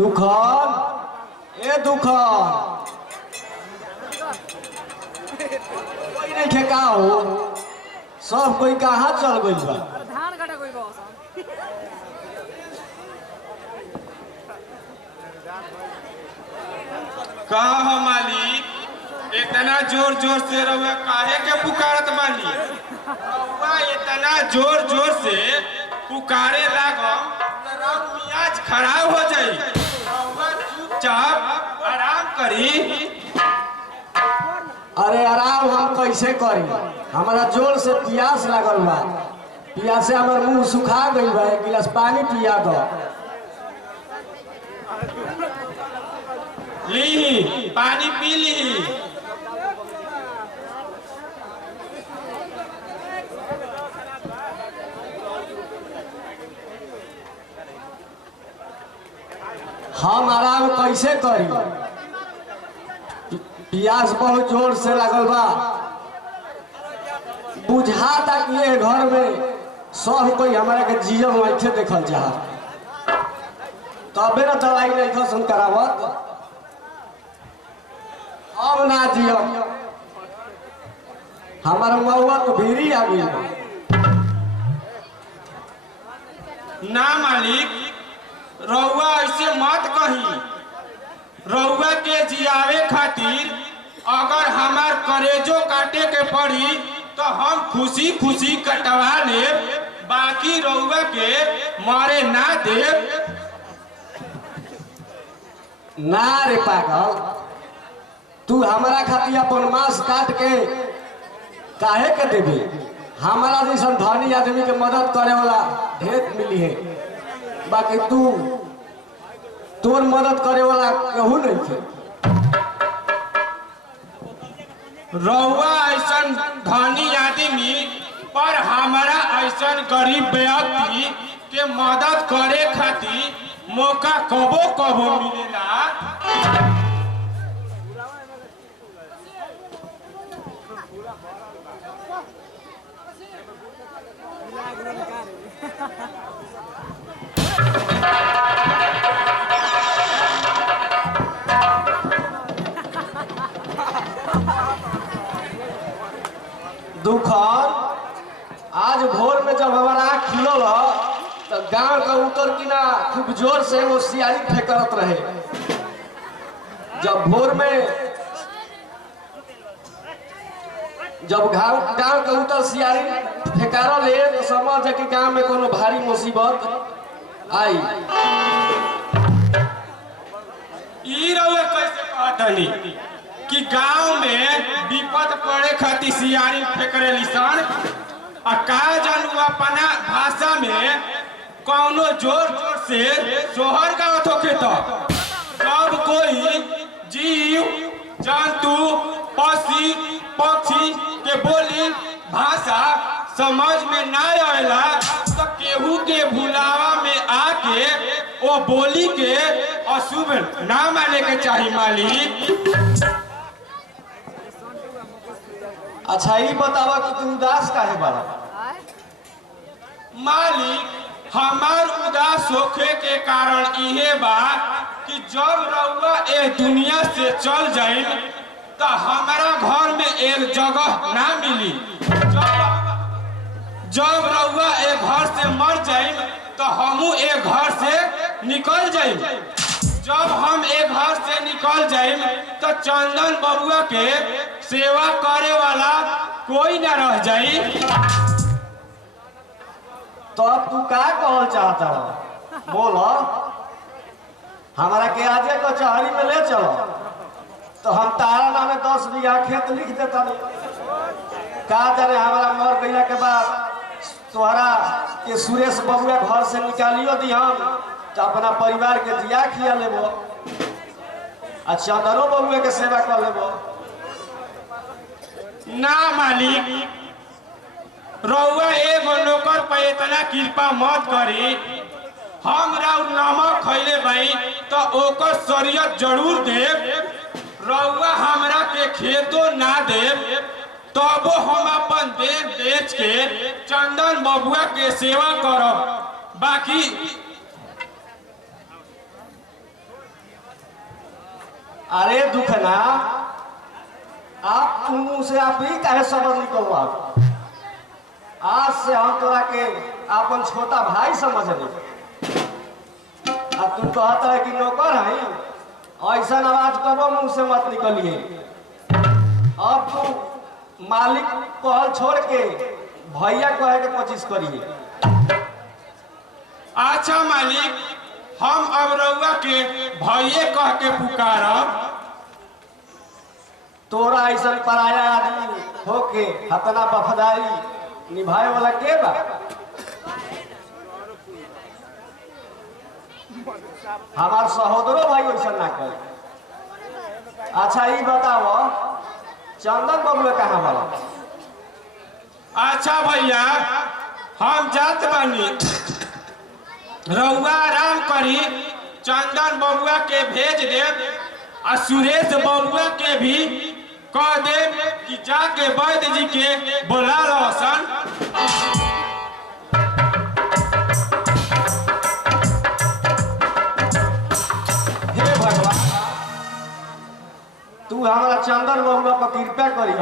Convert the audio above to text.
दुखान ए दुखान कोई नहीं खेका हो सब कोई कहाँ चल गई बा धान काटा कोई बा का हो मालिक इतना जोर जोर से रहुआ काहे के पुकारत बानी रहुआ इतना जोर जोर से पुकारे लागो मियाज खराब हो जाई रहुआ चुपचाप आराम करी। अरे आराम हम कैसे करी हमारा जोर से प्यास लागल बा प्यासे हमार मुंह सुखा गई बा एक गिलास पानी पिया दो ली पानी पी ली। हम आराम कैसे करी प्यास बहुत जोर से लागल बा बुझाता कि ये घर में सब कोई हमारा के जियम बैठे देखल जा तबे ना दवाई नहीं खसन करावत अब ना जियम हमारा महुआ तो भीरी आ गई ना मालिक रहुआ ऐसे मत कही रहुआ के जियावे खातिर अगर हमार करेजो काटे के पड़ी तो हम खुशी खुशी कटवा ले बाकी रहुआ के मारे ना दे। ना रे पागल तू हमारा खातिर अपन मांस काट के काहे के देबी हमारा जैसा धनी आदमी के मदद करे वाला ढेर मिली है बाकी तू तोर मदद करे वाला कहू नहीं थे रहुआ ऐसा धनी आदमी पर हमारा ऐसा गरीब व्यक्ति के मदद करे खातिर मौका कबो कबो मिलेला। दुखान आज भोर में जब हमारा आँख खुलल तो गांव का उतर किना खूब जोर से वो सियारी फेंकत रहे जब भोर में जब गांव के उतर सियारी फेंकार ले तो समझ कि गांव में कोनो भारी मुसीबत आई। ई रहुआ कैसे कहतनी कि गांव में विपद पड़े खातिर सियारी फेंकरे लिसन आ का जानू अपना भाषा में कौनो जोर जोर से सोहर गावत होके तो सब कोई जीव जंतु पक्षी पक्षी के बोली भाषा समझ में ना आवेला तो केहू के भुलावा में आके वो बोली के अशुभ ना माने के चाहिए मालिक। अच्छा ये बतावा कि तू उदास काहे बारा मालिक हमार उदास होखे के कारण इहे बा कि जब रउआ ए दुनिया से चल जाई तो हमारा घर में एक जगह ना मिली जब रउआ ए घर से मर जाई तो हमू ए घर से निकल जाई जब हम ए घर से निकल जाई तो चंदन बबुआ के सेवा करे वाला कोई ना रह जाई। तो अब तू का कहल चाहता हो बोलो हमारा के आजे कचहरी में ले चलो तो हम तारा नामे 10 बीघा खेत लिख देता का जाने हमारा मर गया के बाद तोहरा के सुरेश बबुआ घर से निकालियो दी हम तो अपना परिवार के जिया खिया लेबो आ चंदनो बबुआ के सेवा कर लेबो। ना मालिक रउआ एगो नौकर पे इतना कृपा मत करी हम नमक खैले भाई तो ओकर शरीयत जरूर देव रउआ हमरा के खेतो ना देव तबो हम अपन देव बेच के चंदन बबुआ के सेवा करब बाकी अरे दुखना आप तुम से आप ही काहे समझ निकलो आप। आज से हम तोरा के अपन छोटा भाई समझ ले। अब तुम कहता है कि नौकर है, ऐसा आवाज कबो मुंह से मत निकलिए। अब तू मालिक कहल छोड़ के भैया कहे के कोशिश करिए। अच्छा मालिक, हम अब रउआ के भैये कह के पुकारब। तोरा ऐसा पराया आदमी होके हतना वफादारी निभाए वाला के बा? हमार सहोदरो भाई ऐसा ना करे। अच्छा ये बताओ चंदन बबुआ कहाँ वाला? अच्छा भैया, हम जात बानी, रउआ आराम करी। चंदन बबुआ के भेज देव आ सुरेश बबुआ के भी कह देव कि जाके वैद्य जी के बोला रोशन। हे भगवान, तू हमारा चंदन बबुआ पर कृपा करी।